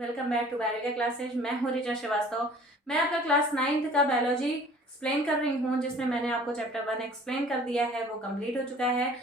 Welcome back to biology classes. मैं हूँ रिचा श्रीवास्तव। मैं आपका क्लास 9th का बायोलॉजी एक्सप्लेन कर रही हूँ, जिसमें मैंने आपको चैप्टर 1 एक्सप्लेन कर दिया है, वो कंप्लीट हो चुका है।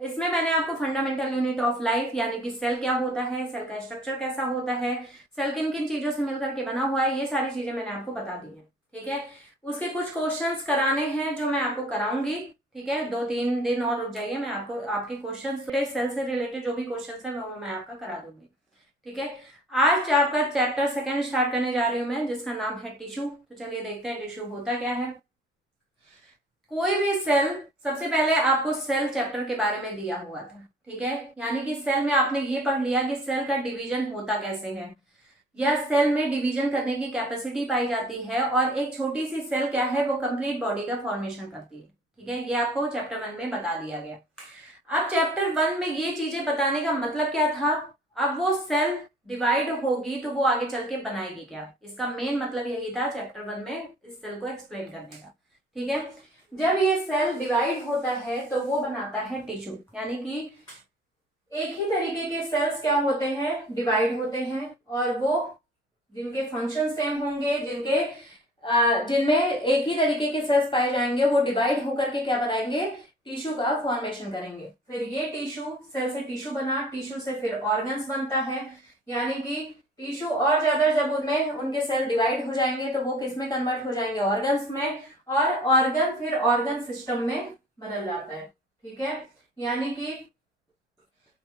इसमें मैंने आपको फंडामेंटल यूनिट ऑफ लाइफ यानी कि सेल क्या होता है, सेल का स्ट्रक्चर कैसा होता है, सेल किन किन चीज़ों से मिलकर के बना हुआ है, ये सारी चीज़ें मैंने आपको बता दी है। ठीक है, उसके कुछ क्वेश्चंस कराने हैं जो मैं आपको कराऊंगी। ठीक है, 2-3 दिन और रुक जाइए, मैं आपको आपके क्वेश्चन सेल से रिलेटेड जो भी क्वेश्चन है वो मैं आपका करा दूंगी। ठीक है, आज आपका चैप्टर 2 स्टार्ट करने जा रही हूँ मैं, जिसका नाम है टिश्यू। तो चलिए देखते हैं टिश्यू होता क्या है। कोई भी सेल, सबसे पहले आपको सेल चैप्टर के बारे में दिया हुआ था। ठीक है, यानी कि सेल में आपने ये पढ़ लिया कि सेल का डिवीजन होता कैसे है, या सेल में डिवीजन करने की कैपेसिटी पाई जाती है, और एक छोटी सी सेल क्या है वो कंप्लीट बॉडी का फॉर्मेशन करती है। ठीक है, ये आपको चैप्टर 1 में बता दिया गया। अब चैप्टर 1 में ये चीजें बताने का मतलब क्या था, अब वो सेल डिवाइड होगी तो वो आगे चल के बनाएगी क्या, इसका मेन मतलब यही था चैप्टर 1 में इस सेल को एक्सप्लेन करने का। ठीक है, जब ये सेल डिवाइड होता है तो वो बनाता है टिश्यू, यानी कि एक ही तरीके के सेल्स क्या होते हैं, डिवाइड होते हैं, और वो जिनके फंक्शन सेम होंगे, जिनमें एक ही तरीके के सेल्स पाए जाएंगे, वो डिवाइड होकर के क्या बनाएंगे, टिश्यू का फॉर्मेशन करेंगे। फिर ये टिश्यू, सेल से टिश्यू बना, टिश्यू से फिर ऑर्गन्स बनता है, यानी कि टिश्यू और ज्यादा जब उनमें उनके सेल डिवाइड हो जाएंगे तो वो किस में कन्वर्ट हो जाएंगे, ऑर्गन्स में, और ऑर्गन फिर ऑर्गन सिस्टम में बदल जाता है। ठीक है, यानी कि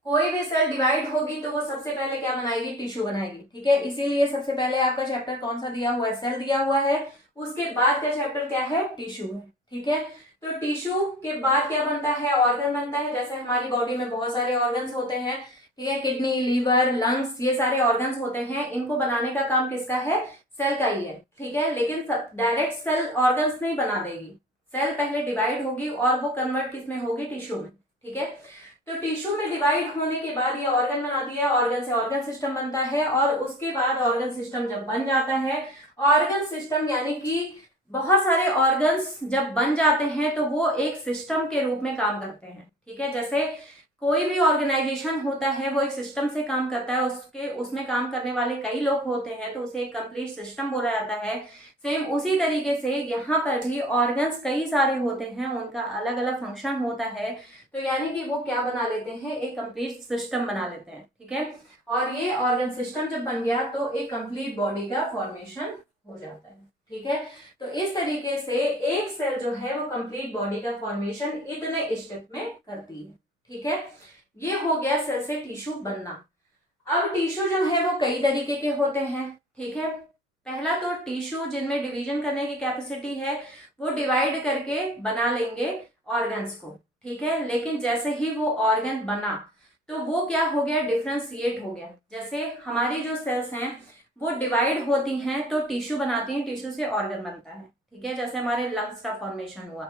कोई भी सेल डिवाइड होगी तो वो सबसे पहले क्या बनाएगी, टिश्यू बनाएगी। ठीक है, इसीलिए सबसे पहले आपका चैप्टर कौन सा दिया हुआ है, सेल दिया हुआ है, उसके बाद का चैप्टर क्या है, टिश्यू है। ठीक है, तो टिश्यू के बाद क्या बनता है, ऑर्गन बनता है। जैसे हमारी बॉडी में बहुत सारे ऑर्गन्स होते हैं, ठीक है, किडनी, लीवर, लंग्स, ये सारे ऑर्गन्स होते हैं, इनको बनाने का काम किसका है, सेल का ही है। ठीक है, लेकिन डायरेक्ट सेल ऑर्गन्स नहीं बना देगी, सेल पहले डिवाइड होगी और वो कन्वर्ट किस में होगी, टिश्यू में। ठीक है, तो टिश्यू में डिवाइड होने के बाद ये ऑर्गन बनाती है, ऑर्गन से ऑर्गन सिस्टम बनता है, और उसके बाद ऑर्गन सिस्टम जब बन जाता है, ऑर्गन सिस्टम यानी कि बहुत सारे ऑर्गन्स जब बन जाते हैं तो वो एक सिस्टम के रूप में काम करते हैं। ठीक है, जैसे कोई भी ऑर्गेनाइजेशन होता है वो एक सिस्टम से काम करता है, उसमें काम करने वाले कई लोग होते हैं, तो उसे एक कंप्लीट सिस्टम बोला जाता है। सेम उसी तरीके से यहाँ पर भी ऑर्गन्स कई सारे होते हैं, उनका अलग अलग फंक्शन होता है, तो यानी कि वो क्या बना लेते हैं, एक कंप्लीट सिस्टम बना लेते हैं। ठीक है, और ये ऑर्गन सिस्टम जब बन गया तो एक कंप्लीट बॉडी का फॉर्मेशन हो जाता है। ठीक है, तो इस तरीके से एक सेल जो है वो कंप्लीट बॉडी का फॉर्मेशन इतने स्टेप में करती है। ठीक है, ये हो गया सेल से टिश्यू बनना। अब टिश्यू जो है वो कई तरीके के होते हैं। ठीक है, पहला तो टिश्यू जिनमें डिवीजन करने की कैपेसिटी है, वो डिवाइड करके बना लेंगे ऑर्गन्स को। ठीक है, लेकिन जैसे ही वो ऑर्गन बना तो वो क्या हो गया, डिफ्रेंशिएट हो गया। जैसे हमारी जो सेल्स हैं वो डिवाइड होती हैं तो टिश्यू बनाती हैं, टिश्यू से ऑर्गन बनता है। ठीक है, जैसे हमारे लंग्स का फॉर्मेशन हुआ,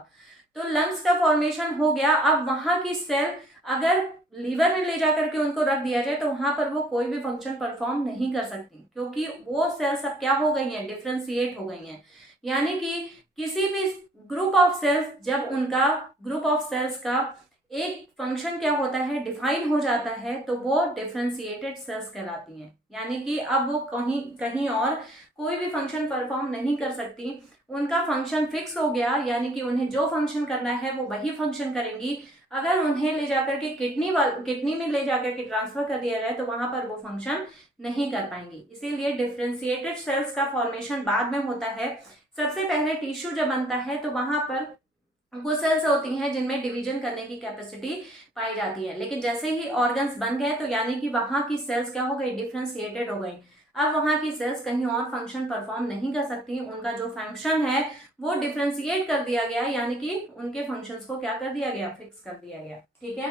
तो लंग्स का फॉर्मेशन हो गया। अब वहां की सेल अगर लीवर में ले जाकर के उनको रख दिया जाए तो वहां पर वो कोई भी फंक्शन परफॉर्म नहीं कर सकती, क्योंकि वो सेल्स अब क्या हो गई हैं, डिफ्रेंशिएट हो गई हैं। यानी कि किसी भी ग्रुप ऑफ सेल्स, जब उनका ग्रुप ऑफ सेल्स का एक फंक्शन क्या होता है, डिफाइन हो जाता है, तो वो डिफ्रेंशिएटेड सेल्स कहलाती हैं। यानी कि अब वो कहीं कहीं और कोई भी फंक्शन परफॉर्म नहीं कर सकती, उनका फंक्शन फिक्स हो गया, यानी कि उन्हें जो फंक्शन करना है वो वही फंक्शन करेंगी। अगर उन्हें ले जाकर के किडनी में ले जाकर के ट्रांसफर कर दिया जाए तो वहां पर वो फंक्शन नहीं कर पाएंगी। इसीलिए डिफ्रेंशिएटेड सेल्स का फॉर्मेशन बाद में होता है। सबसे पहले टिश्यू जब बनता है तो वहां पर कुछ सेल्स होती हैं जिनमें डिवीजन करने की कैपेसिटी पाई जाती है, लेकिन जैसे ही ऑर्गन्स बन गए तो यानी कि वहां की सेल्स क्या हो गई, डिफ्रेंशिएटेड हो गई। अब वहां की सेल्स कहीं और फंक्शन परफॉर्म नहीं कर सकती, उनका जो फंक्शन है वो डिफ्रेंशिएट कर दिया गया, यानी कि उनके फंक्शंस को क्या कर दिया गया, फिक्स कर दिया गया। ठीक है,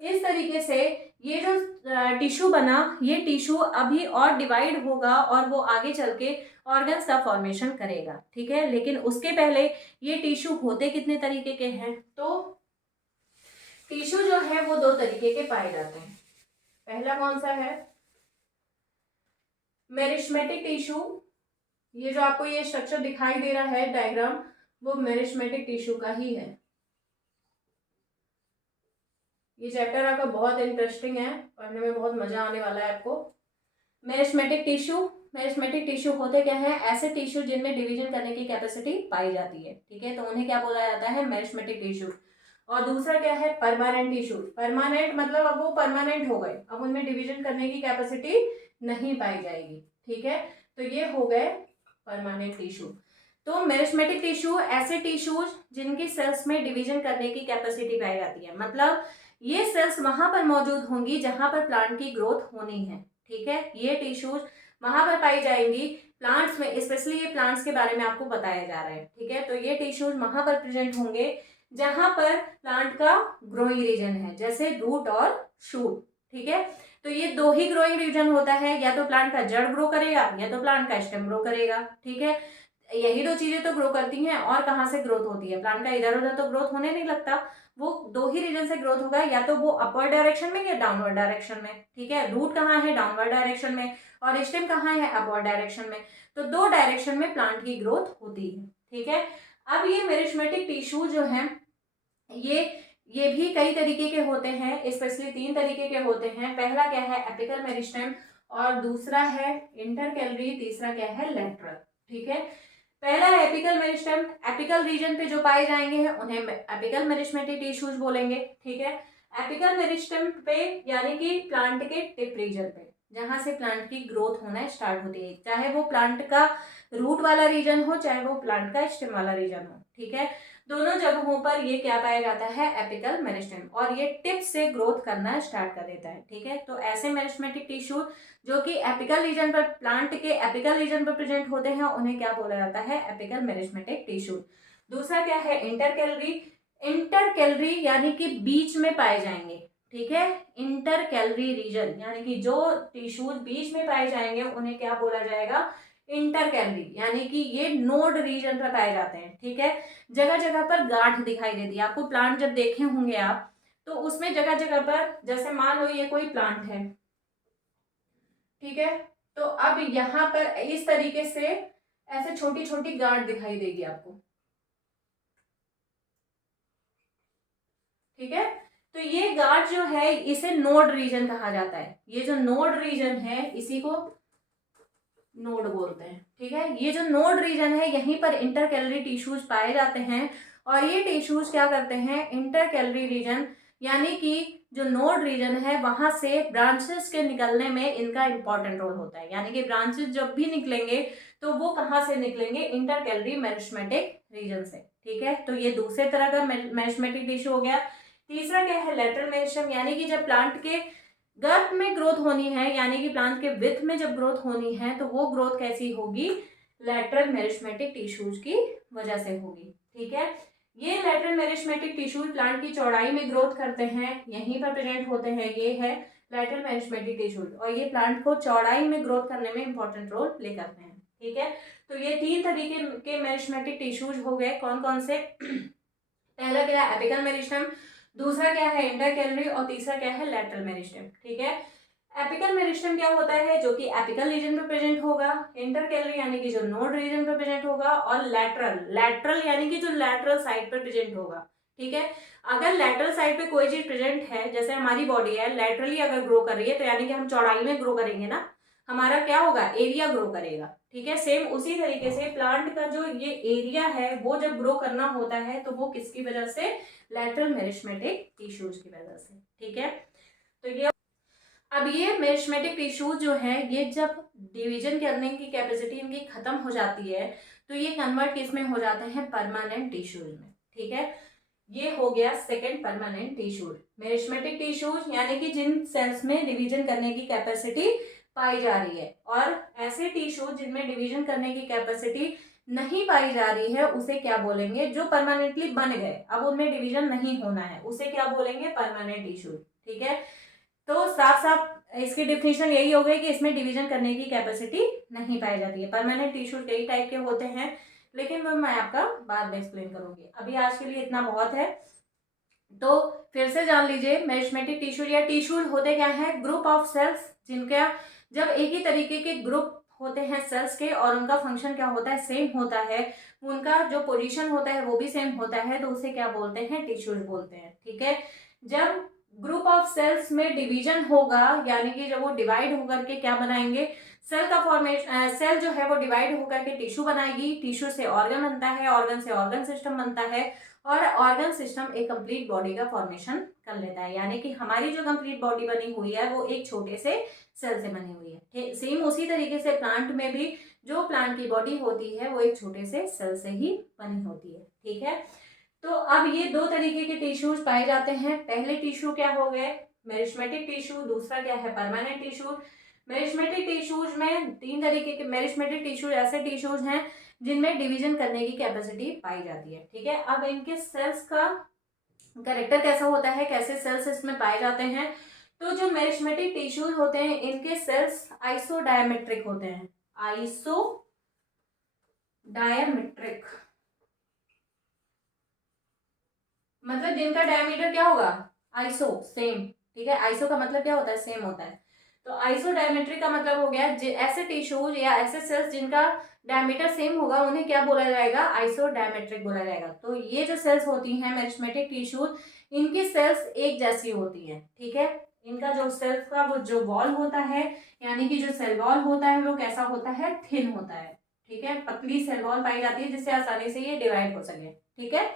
इस तरीके से ये जो टिश्यू बना, ये टिश्यू अभी और डिवाइड होगा और वो आगे चल के ऑर्गन्स का फॉर्मेशन करेगा। ठीक है, लेकिन उसके पहले ये टिश्यू होते कितने तरीके के हैं, तो टिश्यू जो है वो 2 तरीके के पाए जाते हैं। पहला कौन सा है, मेरिस्मेटिक टिश्यू। ये जो आपको ये स्ट्रक्चर दिखाई दे रहा है डायग्राम, वो मेरिस्मेटिक टिश्यू का ही है। ये चैप्टर आपका बहुत इंटरेस्टिंग है, पढ़ने में बहुत मजा आने वाला है आपको। मेरिस्टेमेटिक टिश्यू, मेरिस्टेमेटिक टिश्यू होते क्या है, ऐसे टिश्यू जिनमें डिवीजन करने की कैपेसिटी पाई जाती है, ठीक है, तो उन्हें क्या बोला जाता है, मेरिस्टेमेटिक टिश्यू। और दूसरा क्या है, परमानेंट टिश्यू। परमानेंट मतलब अब वो परमानेंट हो गए, अब उनमें डिवीजन करने की कैपेसिटी नहीं पाई जाएगी, ठीक है, तो ये हो गए परमानेंट टिश्यू। तो मेरिस्टेमेटिक टिश्यू ऐसे टिश्यूज जिनकी सेल्स में डिवीजन करने की कैपेसिटी पाई जाती है, मतलब ये सेल्स वहां पर मौजूद होंगी जहां पर प्लांट की ग्रोथ होनी है, ठीक है, ये टिश्यूज वहां पर पाई जाएंगी प्लांट्स में, स्पेशली ये प्लांट्स के बारे में आपको बताया जा रहा है, ठीक है, तो ये टिश्यूज वहां पर प्रेजेंट होंगे जहां पर प्लांट का ग्रोइंग रीजन है, जैसे रूट और शूट, ठीक है, तो ये दो ही ग्रोइंग रीजन होता है, या तो प्लांट का जड़ ग्रो करेगा या तो प्लांट का स्टेम ग्रो करेगा, ठीक है, यही दो चीजें तो ग्रो करती हैं, और कहाँ से ग्रोथ होती है, प्लांट का इधर उधर तो ग्रोथ होने नहीं लगता, वो दो ही रीजन से ग्रोथ होगा, या तो वो अपवर्ड डायरेक्शन में या डाउनवर्ड डायरेक्शन में, ठीक है, रूट कहाँ है, डाउनवर्ड डायरेक्शन में, और स्टेम कहाँ है, अपवर्ड डायरेक्शन में, तो दो डायरेक्शन में प्लांट की ग्रोथ होती है, ठीक है। अब ये मेरिस्टेमेटिक टिश्यू जो है ये भी कई तरीके के होते हैं, स्पेशली 3 तरीके के होते हैं। पहला क्या है, एपिकल मेरिस्टेम, और दूसरा है इंटरकैलरी, तीसरा क्या है, लेटरल, ठीक है। पहला है एपिकल मेरिस्टेम, एपिकल रीजन पे जो पाए जाएंगे उन्हें एपिकल मेरिस्टेमेटिक टिश्यूज बोलेंगे, ठीक है। एपिकल मेरिस्टेम पे यानी कि प्लांट के टिप रीजन पे, जहां से प्लांट की ग्रोथ होना स्टार्ट होती है, चाहे वो प्लांट का रूट वाला रीजन हो चाहे वो प्लांट का स्टेम वाला रीजन हो, ठीक है, दोनों जगहों पर ये क्या पाया जाता है, एपिकल मेरिस्टेम, और ये टिप से ग्रोथ करना स्टार्ट कर देता है, ठीक है। तो ऐसे मेरिस्टेमेटिक टिश्यू जो कि एपिकल रीजन पर, प्लांट के एपिकल रीजन पर प्रेजेंट होते हैं उन्हें क्या बोला जाता है, एपिकल मेरिस्टेमेटिक टिश्यू। दूसरा क्या है, इंटरकैलरी, इंटरकैलरी यानी कि बीच में पाए जाएंगे, ठीक है, इंटरकैलरी रीजन यानी कि जो टिश्यूज बीच में पाए जाएंगे उन्हें क्या बोला जाएगा, इंटरकैलरी, यानी कि ये नोड रीजन पर पाए जाते हैं, ठीक है, जगह जगह पर गांठ दिखाई देती है आपको, प्लांट जब देखे होंगे आप तो उसमें जगह जगह पर, जैसे मान लो ये कोई प्लांट है, ठीक है, तो अब यहाँ पर इस तरीके से ऐसे छोटी छोटी गांठ दिखाई देगी आपको, ठीक है, तो ये गांठ जो है इसे नोड रीजन कहा जाता है, ये जो नोड रीजन है इसी को नोड बोलते हैं, ठीक है, ये जो नोड रीजन है यहीं पर इंटरकैलरी टिश्यूज पाए जाते हैं, और ये टिश्यूज क्या करते हैं, इंटरकैलरी रीजन यानी कि जो नोड रीजन है वहां से ब्रांचेस के निकलने में इनका इंपॉर्टेंट रोल होता है, यानी कि ब्रांचेस जब भी निकलेंगे तो वो कहाँ से निकलेंगे, इंटरकैलरी मेरिस्टेमेटिक रीजन से, ठीक है, तो ये दूसरे तरह का मेरिस्टेमेटिक टिश्यू हो गया। तीसरा क्या है, लेटरल मेरिस्टेम, यानी कि जब प्लांट के गर्भ में ग्रोथ होनी है, यानी कि प्लांट के विथ में जब ग्रोथ होनी है तो वो ग्रोथ कैसी होगी, लैटरल मेरिस्टेमेटिक टिश्यूज की वजह से होगी, ठीक है। ये लैटरल मेरिस्टेमेटिक टिश्यूज प्लांट की चौड़ाई में ग्रोथ करते हैं, यहीं पर प्रेजेंट होते हैं, ये है लैटरल मेरिस्टेमेटिक टिश्यूज, और ये प्लांट को चौड़ाई में ग्रोथ करने में इंपॉर्टेंट रोल प्ले करते हैं, ठीक है। तो ये 3 तरीके के मेरिस्टेमेटिक टिश्यूज हो गए, कौन कौन से, पहला क्या है, एपिकल मेरिस्टेम, दूसरा क्या है, इंटरकैलरी, और तीसरा क्या है, लैटरल मेरिस्टेम, ठीक है। एपिकल मेरिस्टेम क्या होता है, जो कि एपिकल रीजन पे प्रेजेंट होगा, इंटरकैलरी यानी कि जो नोड रीजन पे प्रेजेंट होगा, और लैटरल, लैटरल यानी कि जो लैटरल साइड पर प्रेजेंट होगा, ठीक है। अगर लैटरल साइड पे कोई चीज प्रेजेंट है, जैसे हमारी बॉडी है लैटरली अगर ग्रो कर रही है तो यानी कि हम चौड़ाई में ग्रो करेंगे ना, हमारा क्या होगा, एरिया ग्रो करेगा, ठीक है। सेम उसी तरीके से प्लांट का जो ये एरिया है वो जब ग्रो करना होता है तो वो किसकी वजह से, लैटरल मेरिस्टेमेटिक टिश्यूज की वजह से, ठीक है। तो ये अब ये मेरिस्टेमेटिक टिश्यूज जो है ये जब डिवीजन करने की कैपेसिटी इनकी खत्म हो जाती है तो ये कन्वर्ट किसमें हो जाते हैं, परमानेंट टिश्यूज में, ठीक है। ये हो गया second permanent tissues. Meristematic tissues यानी कि जिन सेल्स में डिवीजन करने की कैपेसिटी पाई जा रही है, और ऐसे टिश्यूज जिनमें डिवीजन करने की कैपेसिटी नहीं पाई जा रही है उसे क्या बोलेंगे, जो परमानेंटली बन गए अब उनमें डिवीजन नहीं होना है उसे क्या बोलेंगे, परमानेंट टिश्यूज, ठीक है। तो साफ साफ इसकी डिफिनेशन यही हो गई कि इसमें डिवीजन करने की कैपेसिटी नहीं पाई जाती है। परमानेंट टिश्यू कई टाइप के होते हैं लेकिन वो मैं आपका बाद में एक्सप्लेन करूंगी, अभी आज के लिए इतना बहुत है। तो फिर से जान लीजिए, मेरिस्टेमेटिक टिश्यू या टिश्यू होते क्या है, ग्रुप ऑफ सेल्स जिनका जब एक ही तरीके के ग्रुप होते हैं सेल्स के और उनका फंक्शन क्या होता है, सेम होता है, उनका जो पोजीशन होता है वो भी सेम होता है, तो उसे क्या बोलते हैं, टिश्यूज बोलते हैं, ठीक है। जब ग्रुप ऑफ सेल्स में डिवीजन होगा, यानी कि जब वो डिवाइड होकर के क्या बनाएंगे, सेल का फॉर्मेशन, सेल जो है वो डिवाइड होकर के टिश्यू बनाएगी, टिश्यू से ऑर्गन बनता है, ऑर्गन से ऑर्गन सिस्टम बनता है, और ऑर्गन सिस्टम एक कंप्लीट बॉडी का फॉर्मेशन कर लेता है। यानी कि हमारी जो कंप्लीट बॉडी बनी हुई है वो एक छोटे से सेल से बनी हुई है। सेम उसी तरीके से प्लांट में भी जो प्लांट की बॉडी होती है वो एक छोटे से सेल से ही बनी होती है। ठीक है, तो अब ये दो तरीके के टिश्यूज पाए जाते हैं। पहले टिश्यू क्या हो गए, मेरिस्मेटिक टिश्यू, दूसरा क्या है, परमानेंट टिश्यू। मेरिस्मेटिक टिश्यूज में तीन तरीके के मेरिस्मेटिक टिश्यूज ऐसे टिश्यूज हैं जिनमें डिवीजन करने की कैपेसिटी पाई जाती है। ठीक है, अब इनके सेल्स का कैरेक्टर कैसा होता है, कैसे सेल्स इसमें पाए जाते हैं। तो जो मेरिस्मेटिक टिश्यूज होते हैं इनके सेल्स आइसोडायमेट्रिक होते हैं, आइसोडायमेट्रिक मतलब जिनका डायमीटर क्या होगा, आइसो सेम। ठीक है, आइसो का मतलब क्या होता है, सेम होता है। तो आइसो डायमेट्रिक का मतलब हो गया ऐसे टिश्यूज या ऐसे सेल्स जिनका डायमीटर सेम होगा उन्हें क्या बोला जाएगा, आइसो डायमेट्रिक बोला जाएगा। तो ये जो सेल्स होती हैं मेरिस्मेटिक टिश्यूज, इनकी सेल्स एक जैसी होती हैं। ठीक है, इनका जो सेल्स का वो जो वॉल होता है, यानी कि जो सेल वॉल होता है वो कैसा होता है, थिन होता है। ठीक है, पतली सेल वॉल पाई जाती है जिससे आसानी से ये डिवाइड हो सके। ठीक है,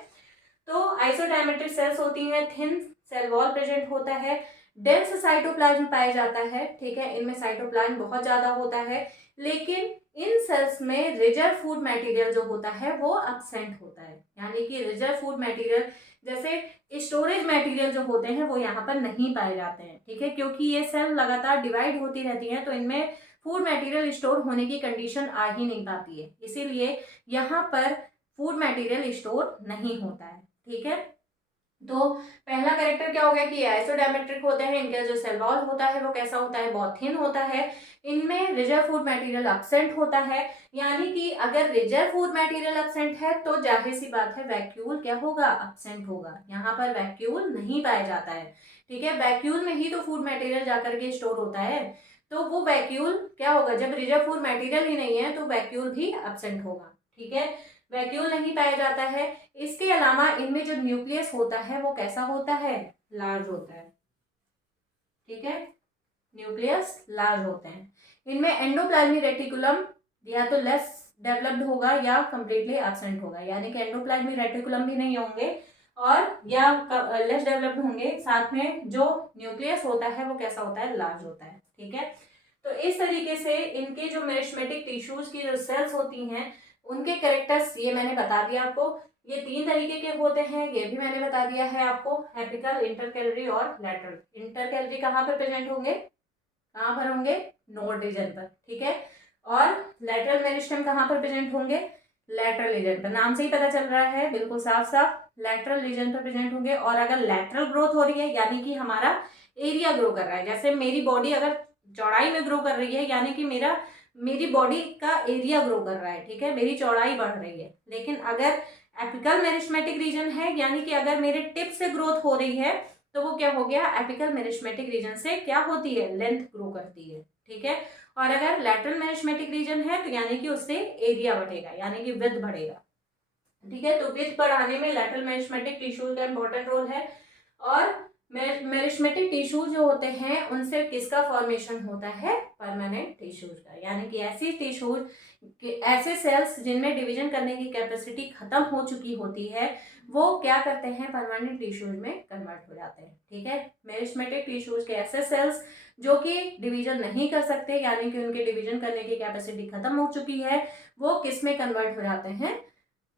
तो आइसोडायमेट्रिक सेल्स होती हैं, थिन सेल वॉल प्रेजेंट होता है, डेंस साइटोप्लाज्म पाया जाता है। ठीक है, इनमें साइटोप्लाज्म बहुत ज्यादा होता है, लेकिन इन सेल्स में रिजर्व फूड मटेरियल जो होता है वो एब्सेंट होता है। यानी कि रिजर्व फूड मटेरियल जैसे स्टोरेज मटेरियल जो होते हैं वो यहाँ पर नहीं पाए जाते हैं। ठीक है, क्योंकि ये सेल लगातार डिवाइड होती रहती हैं तो इनमें फूड मटेरियल स्टोर होने की कंडीशन आ ही नहीं पाती है, इसीलिए यहाँ पर फूड मटेरियल स्टोर नहीं होता है। ठीक है, तो पहला कैरेक्टर क्या हो गया कि आइसोडायमेट्रिक होते हैं, इनका जो सेल वॉल होता है वो कैसा होता है, बहुत थिन होता है, इनमें रिजर्व फूड मटेरियल एब्सेंट होता है। यानी कि अगर रिजर्व फूड मटेरियल एब्सेंट है तो जाहिर सी बात है वैक्यूल क्या होगा, एब्सेंट होगा। यहाँ पर वैक्यूल नहीं पाया जाता है। ठीक है, वैक्यूल में ही तो फूड मटेरियल जाकर के स्टोर होता है, तो वो वैक्यूल क्या होगा, जब रिजर्व फूड मटेरियल ही नहीं है तो वैक्यूल भी एब्सेंट होगा। ठीक है, वैक्यूल नहीं पाया जाता है। इसके अलावा इनमें जो न्यूक्लियस होता है वो कैसा होता है, लार्ज होता है। ठीक है, न्यूक्लियस लार्ज होते हैं। इनमें एंडोप्लाज्मिक रेटिकुलम या तो लेस डेवलप्ड होगा या कंप्लीटली एब्सेंट होगा। यानी कि एंडोप्लाज्मिक रेटिकुलम भी नहीं होंगे और या लेस डेवलप्ड होंगे, साथ में जो न्यूक्लियस होता है वो कैसा होता है, लार्ज होता है। ठीक है, तो इस तरीके से इनके जो मेरिस्मेटिक टिश्यूज की जो सेल्स होती हैं उनके कैरेक्टर्स ये मैंने बता दिया आपको। ये तीन तरीके के होते हैं, ये भी मैंने बता दिया है आपको, एपिकल, इंटरकैलरी और लैटरल। इंटरकैलरी कहाँ पर प्रेजेंट होंगे, कहाँ पर होंगे, नोड रीजन पर। ठीक है, और लैटरल मेरिस्टेम कहाँ पर प्रेजेंट होंगे, लैटरल रीजन पर। नाम से ही पता चल रहा है बिल्कुल साफ साफ, लैटरल रीजन पर प्रेजेंट होंगे। और अगर लैटरल ग्रोथ हो रही है यानी कि हमारा एरिया ग्रो कर रहा है, जैसे मेरी बॉडी अगर चौड़ाई में ग्रो कर रही है यानी कि मेरी बॉडी का एरिया ग्रो कर रहा है। ठीक है, मेरी चौड़ाई बढ़ रही है। लेकिन अगर एपिकल मेरिस्मेटिक रीजन है यानी कि अगर मेरे टिप से ग्रोथ हो रही है तो वो क्या हो गया, एपिकल मेरिस्मेटिक रीजन से क्या होती है, लेंथ ग्रो करती है। ठीक है, और अगर लैटरल मेरिस्मेटिक रीजन है तो यानी कि उससे एरिया बढ़ेगा, यानी कि विड्थ बढ़ेगा। ठीक है, तो विड्थ बढ़ाने में लैटरल मेरिस्मेटिक टिश्यूज का इंपॉर्टेंट रोल है। और मेरिस्मेटिक टिश्यू जो होते हैं उनसे किसका फॉर्मेशन होता है, परमानेंट टिश्यूज का। यानी कि ऐसी टिश्यूज, ऐसे सेल्स जिनमें डिवीजन करने की कैपेसिटी खत्म हो चुकी होती है वो क्या करते हैं, परमानेंट टिश्यूज में कन्वर्ट हो जाते हैं। ठीक है, मेरिस्मेटिक टिश्यूज के ऐसे सेल्स जो कि डिवीजन नहीं कर सकते यानी कि उनके डिवीजन करने की कैपेसिटी खत्म हो चुकी है, वो किस में कन्वर्ट हो जाते हैं,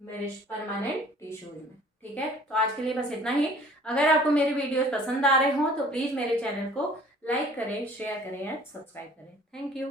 परमानेंट टिश्यूज में। ठीक है, तो आज के लिए बस इतना ही। अगर आपको मेरे वीडियोस पसंद आ रहे हो तो प्लीज़ मेरे चैनल को लाइक करें, शेयर करें एंड सब्सक्राइब करें। Thank you.